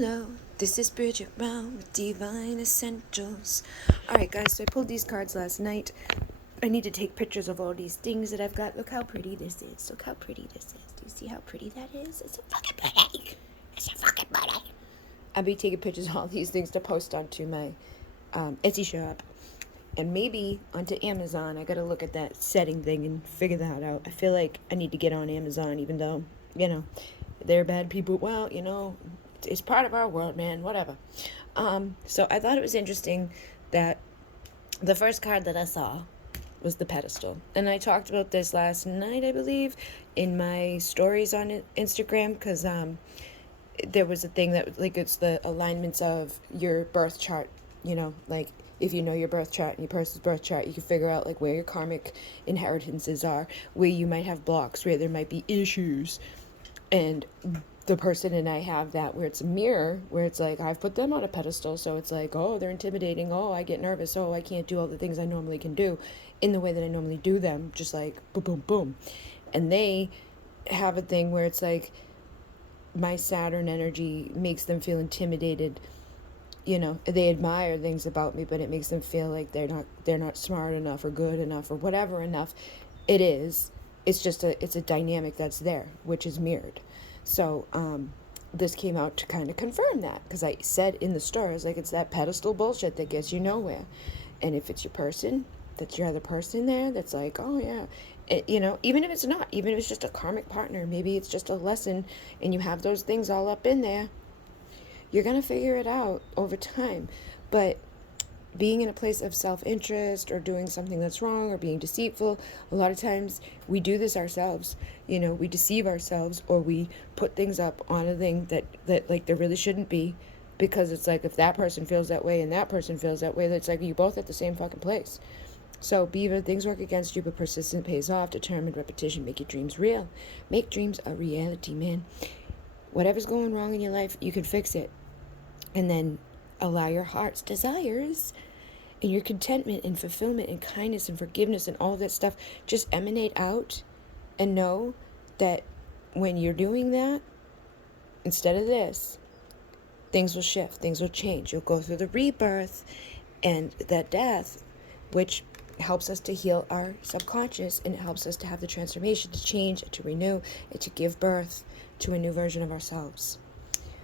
Hello, this is Bridget Brown with Divine Essentials. Alright guys, so I pulled these cards last night. I need to take pictures of all these things that I've got. Look how pretty this is. Look how pretty this is. Do you see how pretty that is? It's a fucking pretty. It's a fucking pretty. I'll be taking pictures of all these things to post onto my Etsy shop. And maybe onto Amazon. I gotta look at that setting thing and figure that out. I feel like I need to get on Amazon, even though, they're bad people. Well, it's part of our world, man. Whatever. So I thought it was interesting that the first card that I saw was the pedestal. And I talked about this last night, I believe, in my stories on Instagram, because there was a thing that, like, it's the alignments of your birth chart, like, if you know your birth chart and your person's birth chart, you can figure out, like, where your karmic inheritances are, where you might have blocks, where there might be issues. And the person and I have that where it's a mirror, where it's like, I've put them on a pedestal, so it's like, oh, they're intimidating, oh, I get nervous, oh, I can't do all the things I normally can do in the way that I normally do them, just like, boom, boom, boom. And they have a thing where it's like, my Saturn energy makes them feel intimidated. They admire things about me, but it makes them feel like they're not smart enough or good enough or whatever enough it is. It's just it's a dynamic that's there, which is mirrored. So this came out to kind of confirm that, because I said in the stories, like, it's that pedestal bullshit that gets you nowhere. And if it's your person, that's your other person there, that's like, oh yeah, even if it's not, even if it's just a karmic partner, maybe it's just a lesson, and you have those things all up in there, you're gonna figure it out over time. But being in a place of self-interest or doing something that's wrong or being deceitful, a lot of times we do this ourselves. We deceive ourselves, or we put things up on a thing that like there really shouldn't be, because it's like, if that person feels that way and that person feels that way, that's like, you both at the same fucking place. So Beaver, things work against you, but persistence pays off. Determined repetition, make your dreams real. Make dreams a reality, man. Whatever's going wrong in your life, you can fix it. And then allow your heart's desires and your contentment and fulfillment and kindness and forgiveness and all that stuff just emanate out, and know that when you're doing that, instead of this, things will shift, things will change. You'll go through the rebirth and that death, which helps us to heal our subconscious, and it helps us to have the transformation, to change, to renew, and to give birth to a new version of ourselves.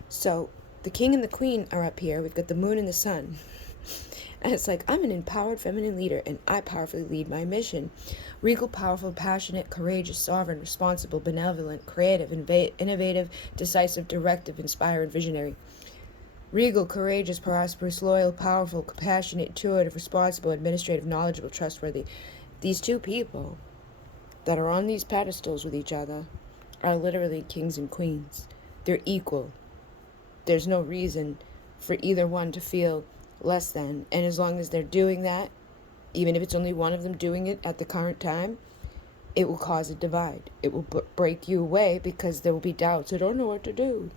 So the king and the queen are up here. We've got the moon and the sun. And it's like, I'm an empowered feminine leader, and I powerfully lead my mission. Regal, powerful, passionate, courageous, sovereign, responsible, benevolent, creative, innovative, decisive, directive, inspired, visionary. Regal, courageous, prosperous, loyal, powerful, compassionate, intuitive, responsible, administrative, knowledgeable, trustworthy. These two people that are on these pedestals with each other are literally kings and queens. They're equal. There's no reason for either one to feel less than. And as long as they're doing that, even if it's only one of them doing it at the current time, it will cause a divide. It will break you away, because there will be doubts. I don't know what to do.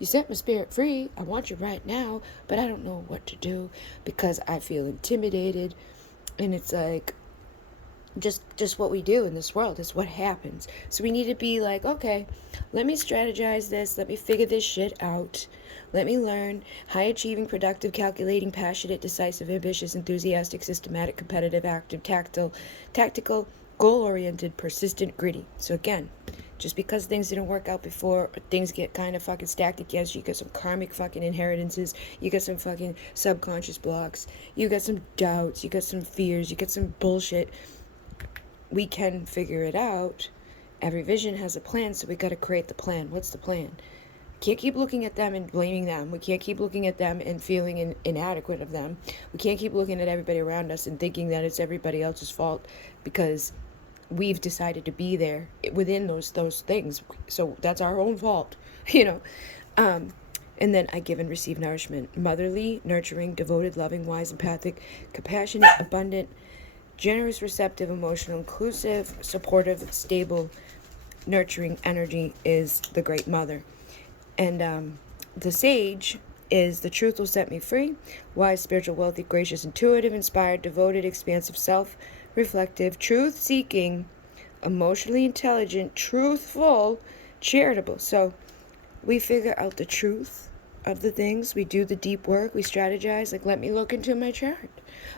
You set my spirit free. I want you right now, but I don't know what to do because I feel intimidated. And it's like, just what we do in this world is what happens. So we need to be like, okay, let me strategize this. Let me figure this shit out. Let me learn. High achieving, productive, calculating, passionate, decisive, ambitious, enthusiastic, systematic, competitive, active, tactical, goal-oriented, persistent, gritty. So again, just because things didn't work out before, or things get kind of fucking stacked against you, you got some karmic fucking inheritances, you got some fucking subconscious blocks, you got some doubts, you got some fears, you got some bullshit. We can figure it out. Every vision has a plan, so we got to create the plan. What's the plan? Can't keep looking at them and blaming them. We can't keep looking at them and feeling inadequate of them. We can't keep looking at everybody around us and thinking that it's everybody else's fault, because we've decided to be there within those things. So that's our own fault, And then I give and receive nourishment. Motherly, nurturing, devoted, loving, wise, empathic, compassionate, abundant, generous, receptive, emotional, inclusive, supportive, stable, nurturing energy is the great mother. And the sage is the truth will set me free. Wise, spiritual, wealthy, gracious, intuitive, inspired, devoted, expansive, self-reflective, truth-seeking, emotionally intelligent, truthful, charitable. So we figure out the truth of the things. We do the deep work. We strategize. Like, let me look into my chart.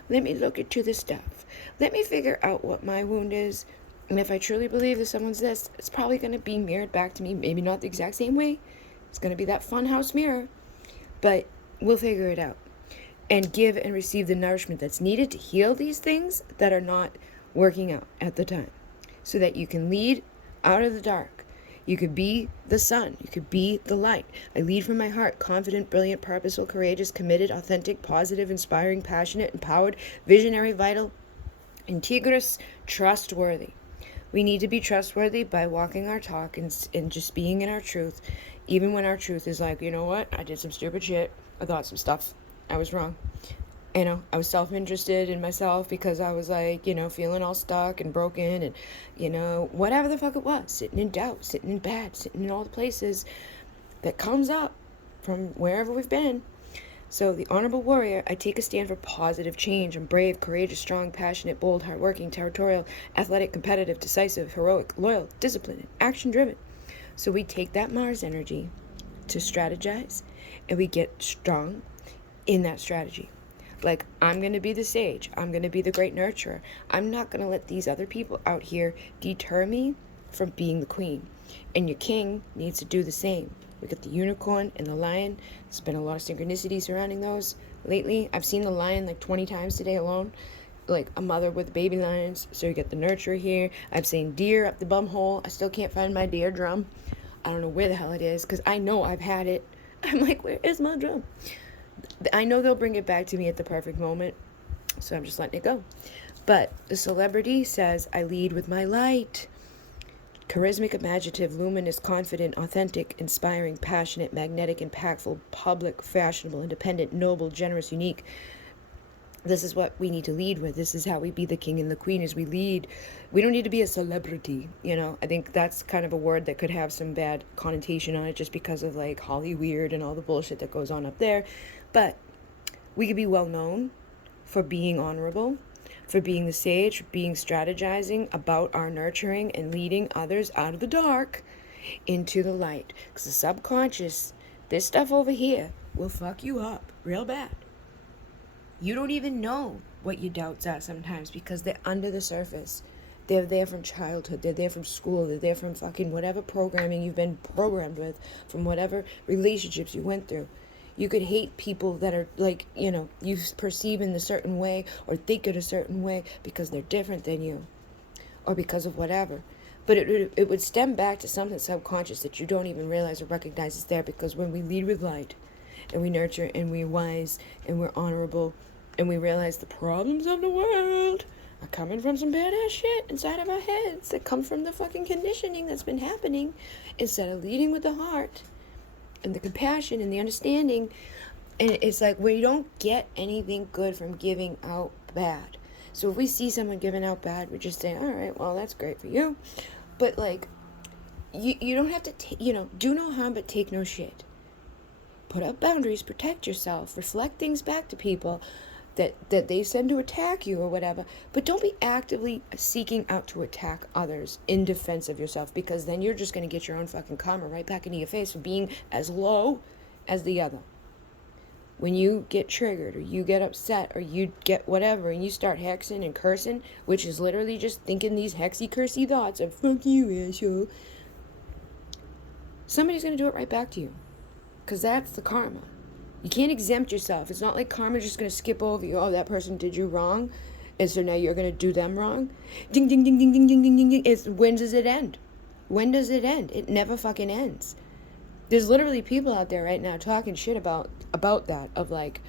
Let me look into the stuff. Let me figure out what my wound is. And if I truly believe that someone's this, it's probably going to be mirrored back to me. Maybe not the exact same way. It's going to be that fun house mirror. But we'll figure it out. And give and receive the nourishment that's needed to heal these things that are not working out at the time. So that you can lead out of the dark. You could be the sun. You could be the light. I lead from my heart, confident, brilliant, purposeful, courageous, committed, authentic, positive, inspiring, passionate, empowered, visionary, vital, integrous, trustworthy. We need to be trustworthy by walking our talk and just being in our truth, even when our truth is like, you know what? I did some stupid shit. I thought some stuff. I was wrong. I was self-interested in myself because I was like, feeling all stuck and broken and, whatever the fuck it was, sitting in doubt, sitting in bad, sitting in all the places that comes up from wherever we've been. So the honorable warrior, I take a stand for positive change. I'm brave, courageous, strong, passionate, bold, hardworking, territorial, athletic, competitive, decisive, heroic, loyal, disciplined, and action-driven. So we take that Mars energy to strategize and we get strong in that strategy. Like, I'm going to be the sage. I'm going to be the great nurturer. I'm not going to let these other people out here deter me from being the queen. And your king needs to do the same. We got the unicorn and the lion. There's been a lot of synchronicity surrounding those lately. I've seen the lion like 20 times today alone. Like a mother with baby lions. So you get the nurturer here. I've seen deer up the bum hole. I still can't find my deer drum. I don't know where the hell it is because I know I've had it. I'm like, where is my drum? I know they'll bring it back to me at the perfect moment, so I'm just letting it go. But the celebrity says, I lead with my light. Charismatic, imaginative, luminous, confident, authentic, inspiring, passionate, magnetic, impactful, public, fashionable, independent, noble, generous, unique. This is what we need to lead with. This is how we be the king and the queen as we lead. We don't need to be a celebrity, I think that's kind of a word that could have some bad connotation on it just because of like Hollyweird and all the bullshit that goes on up there. But we could be well known for being honorable, for being the sage, for being strategizing about our nurturing and leading others out of the dark into the light. Because the subconscious, this stuff over here, will fuck you up real bad. You don't even know what your doubts are sometimes because they're under the surface. They're there from childhood. They're there from school. They're there from fucking whatever programming you've been programmed with, from whatever relationships you went through. You could hate people that are like, you perceive in a certain way or think in a certain way because they're different than you or because of whatever. But it would stem back to something subconscious that you don't even realize or recognize is there because when we lead with light and we nurture and we're wise and we're honorable and we realize the problems of the world are coming from some badass shit inside of our heads that come from the fucking conditioning that's been happening instead of leading with the heart and the compassion and the understanding. And it's like we don't get anything good from giving out bad. So if we see someone giving out bad, we just say, all right, well, that's great for you. But like, you don't have to, do no harm but take no shit. Put up boundaries, protect yourself, reflect things back to people that they send to attack you or whatever. But don't be actively seeking out to attack others in defense of yourself because then you're just going to get your own fucking karma right back into your face for being as low as the other. When you get triggered or you get upset or you get whatever and you start hexing and cursing, which is literally just thinking these hexy cursy thoughts of fuck you, asshole, somebody's going to do it right back to you. Because that's the karma. You can't exempt yourself. It's not like karma's just going to skip over you. Oh, that person did you wrong. And so now you're going to do them wrong. Ding, ding, ding, ding, ding, ding, ding, ding. When does it end? When does it end? It never fucking ends. There's literally people out there right now talking shit about that. Of like,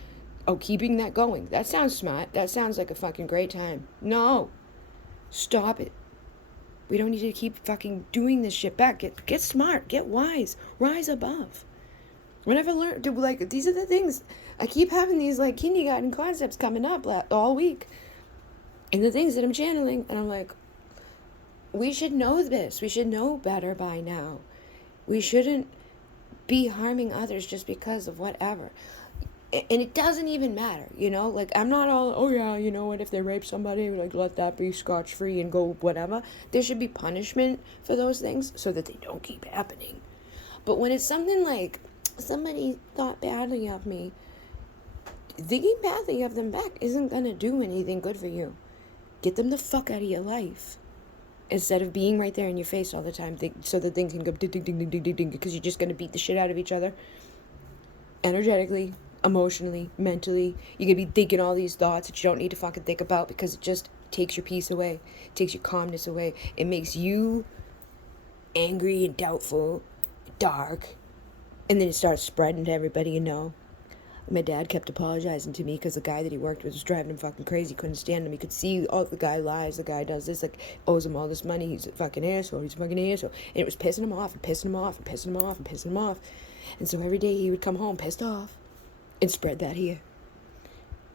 oh, keeping that going. That sounds smart. That sounds like a fucking great time. No. Stop it. We don't need to keep fucking doing this shit back. Get smart. Get wise. Rise above. When I've learned, like, these are the things, I keep having these, like, kindergarten concepts coming up all week, and the things that I'm channeling, and I'm like, we should know this, we should know better by now, we shouldn't be harming others just because of whatever, and it doesn't even matter, like, I'm not all, oh yeah, you know what, if they rape somebody, like, let that be scotch-free and go whatever. There should be punishment for those things so that they don't keep happening. But when it's something like somebody thought badly of me, thinking badly of them back isn't gonna do anything good for you. Get them the fuck out of your life. Instead of being right there in your face all the time, so that things can go ding, ding, ding, ding, ding, ding, because you're just gonna beat the shit out of each other. Energetically, emotionally, mentally. You're gonna be thinking all these thoughts that you don't need to fucking think about, because it just takes your peace away. It takes your calmness away. It makes you angry and doubtful, dark. And then it starts spreading to everybody you know. My dad kept apologizing to me because the guy that he worked with was driving him fucking crazy. Couldn't stand him. He could see, oh, the guy lies, the guy does this, like, owes him all this money. He's a fucking asshole. He's a fucking asshole. And it was pissing him off and pissing him off and pissing him off and pissing him off. And so every day he would come home pissed off and spread that here.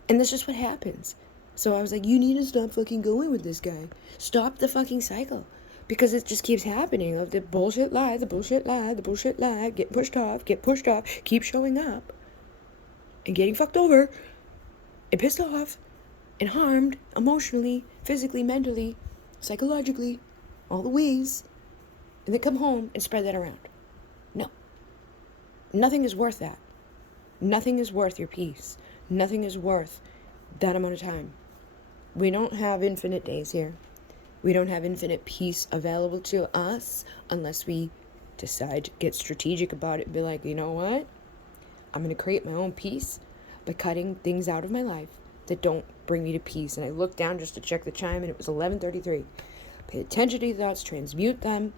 And that's just what happens. So I was like, you need to stop fucking going with this guy. Stop the fucking cycle. Because it just keeps happening. Of the bullshit lie, the bullshit lie, the bullshit lie, get pushed off, keep showing up. And getting fucked over, and pissed off, and harmed, emotionally, physically, mentally, psychologically, all the ways, and then come home and spread that around. No. Nothing is worth that. Nothing is worth your peace. Nothing is worth that amount of time. We don't have infinite days here. We don't have infinite peace available to us unless we decide to get strategic about it and be like, you know what? I'm going to create my own peace by cutting things out of my life that don't bring me to peace. And I looked down just to check the chime, and it was 11:33. Pay attention to your thoughts, transmute them.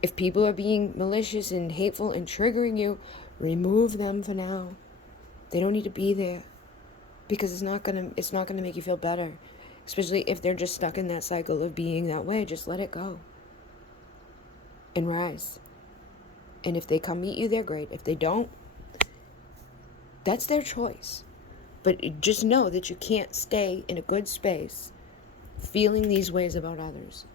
If people are being malicious and hateful and triggering you, remove them for now. They don't need to be there, because it's not gonna make you feel better. Especially if they're just stuck in that cycle of being that way. Just let it go and rise. And if they come meet you, they're great. If they don't, that's their choice. But just know that you can't stay in a good space feeling these ways about others.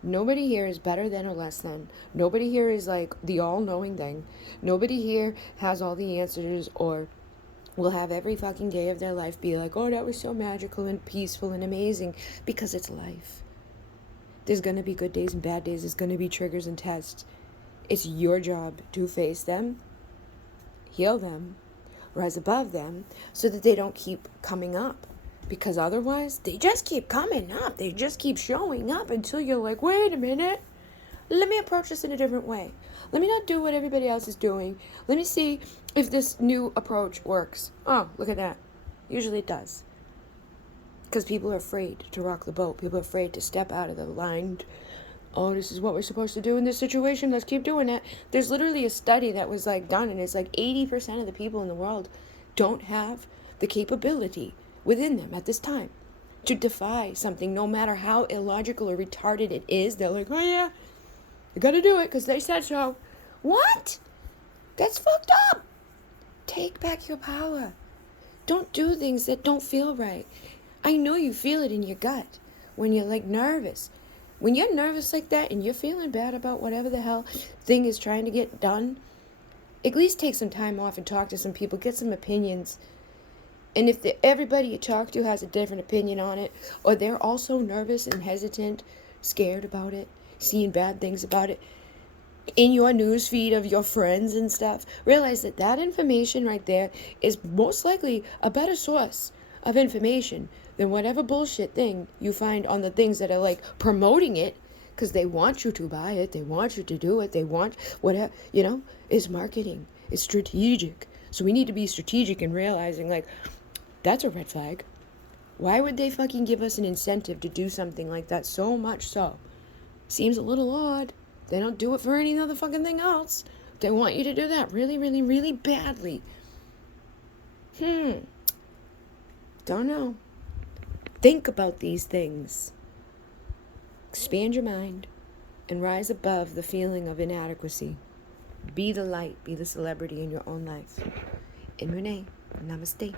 Nobody here is better than or less than. Nobody here is like the all-knowing thing. Nobody here has all the answers or will have every fucking day of their life be like, oh, that was so magical and peaceful and amazing, because it's life. There's going to be good days and bad days. There's going to be triggers and tests. It's your job to face them, heal them, rise above them, so that they don't keep coming up. Because otherwise, they just keep coming up. They just keep showing up until you're like, wait a minute. Let me approach this in a different way. Let me not do what everybody else is doing. Let me see if this new approach works. Oh, look at that. Usually it does. Because people are afraid to rock the boat. People are afraid to step out of the line. Oh, this is what we're supposed to do in this situation. Let's keep doing that. There's literally a study that was like done, and it's like 80% of the people in the world don't have the capability within them at this time to defy something, no matter how illogical or retarded it is. They're like, oh yeah, you gotta do it because they said so. What? That's fucked up. Take back your power. Don't do things that don't feel right. I know you feel it in your gut when you're like nervous. When you're nervous like that and you're feeling bad about whatever the hell thing is trying to get done, at least take some time off and talk to some people, get some opinions. And if everybody you talk to has a different opinion on it, or they're also nervous and hesitant, scared about it, seeing bad things about it, in your news feed of your friends and stuff, realize that that information right there is most likely a better source of information than whatever bullshit thing you find on the things that are like promoting it, because they want you to buy it, they want you to do it, they want whatever, it's marketing, it's strategic. So we need to be strategic in realizing, like, that's a red flag. Why would they fucking give us an incentive to do something like that so much so? Seems a little odd. They don't do it for any other fucking thing else. They want you to do that really, really, really badly. Don't know. Think about these things. Expand your mind and rise above the feeling of inadequacy. Be the light, be the celebrity in your own life. In Renee, namaste.